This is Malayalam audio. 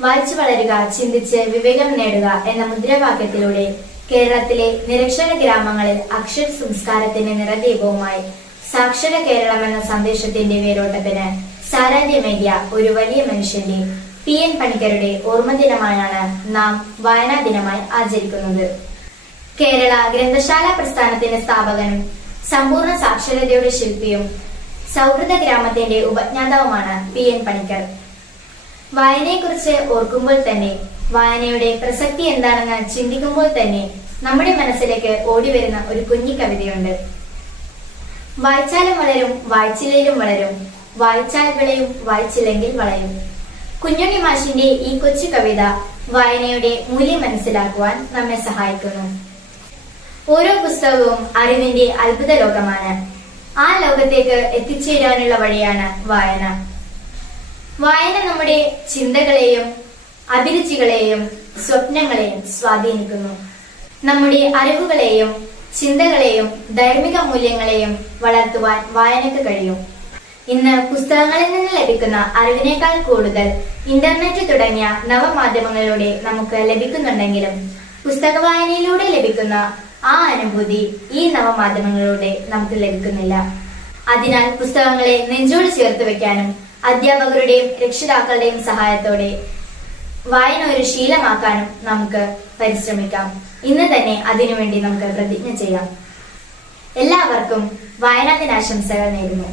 വായിച്ചു വളരുക ചിന്തിച്ച് വിവേകം നേടുക എന്ന മുദ്രാവാക്യത്തിലൂടെ കേരളത്തിലെ നിരക്ഷര ഗ്രാമങ്ങളിൽ അക്ഷര സംസ്കാരത്തിന്റെ നിറദീപവുമായി സാക്ഷര കേരളം എന്ന സന്ദേശത്തിന്റെ വേരോട്ടത്തിന് സാരാധ്യമേകിയ ഒരു വലിയ മനുഷ്യന്റെ പി എൻ പണിക്കരുടെ ഓർമ്മദിനമായാണ് നാം വായനാ ദിനമായി ആചരിക്കുന്നത്. കേരള ഗ്രന്ഥശാല പ്രസ്ഥാനത്തിന്റെ സ്ഥാപകനും സമ്പൂർണ സാക്ഷരതയുടെ ശില്പിയും സൗഹൃദ ഗ്രാമത്തിന്റെ ഉപജ്ഞാതാവുമാണ് പി എൻ പണിക്കർ. വായനയെക്കുറിച്ച് ഓർക്കുമ്പോൾ തന്നെ വായനയുടെ പ്രസക്തി എന്താണെന്ന് ചിന്തിക്കുമ്പോൾ തന്നെ നമ്മുടെ മനസ്സിലേക്ക് ഓടി വരുന്ന ഒരു കുഞ്ഞി കവിതയുണ്ട്. വായിച്ചാലും വളരും വായിച്ചില്ലേലും വളരും വായിച്ചാൽ വിളയും വായിച്ചില്ലെങ്കിൽ വളയും. കുഞ്ഞുണ്ണി മാഷിന്റെ ഈ കൊച്ചു കവിത വായനയുടെ മൂല്യം മനസ്സിലാക്കുവാൻ നമ്മെ സഹായിക്കുന്നു. ഓരോ പുസ്തകവും അറിവിന്റെ അത്ഭുത ലോകമാണ്. ആ ലോകത്തേക്ക് എത്തിച്ചേരാനുള്ള വഴിയാണ് വായന. വായന നമ്മുടെ ചിന്തകളെയും അഭിരുചികളെയും സ്വപ്നങ്ങളെയും സ്വാധീനിക്കുന്നു. നമ്മുടെ അറിവുകളെയും ചിന്തകളെയും ധാർമ്മിക മൂല്യങ്ങളെയും വളർത്തുവാൻ വായനക്ക് കഴിയും. ഇന്ന് പുസ്തകങ്ങളിൽ നിന്ന് ലഭിക്കുന്ന അറിവിനേക്കാൾ കൂടുതൽ ഇന്റർനെറ്റ് തുടങ്ങിയ നവമാധ്യമങ്ങളിലൂടെ നമുക്ക് ലഭിക്കുന്നുണ്ടെങ്കിലും പുസ്തക വായനയിലൂടെ ലഭിക്കുന്ന ആ അനുഭൂതി ഈ നവമാധ്യമങ്ങളിലൂടെ നമുക്ക് ലഭിക്കുന്നില്ല. അതിനാൽ പുസ്തകങ്ങളെ നെഞ്ചോട് ചേർത്ത് വെക്കാനും അധ്യാപകരുടെയും രക്ഷിതാക്കളുടെയും സഹായത്തോടെ വായന ഒരു ശീലമാക്കാനും നമുക്ക് പരിശ്രമിക്കാം. ഇന്ന് തന്നെ അതിനുവേണ്ടി നമുക്ക് പ്രതിജ്ഞ ചെയ്യാം. എല്ലാവർക്കും വായനാ ദിനാശംസകൾ നേരുന്നു.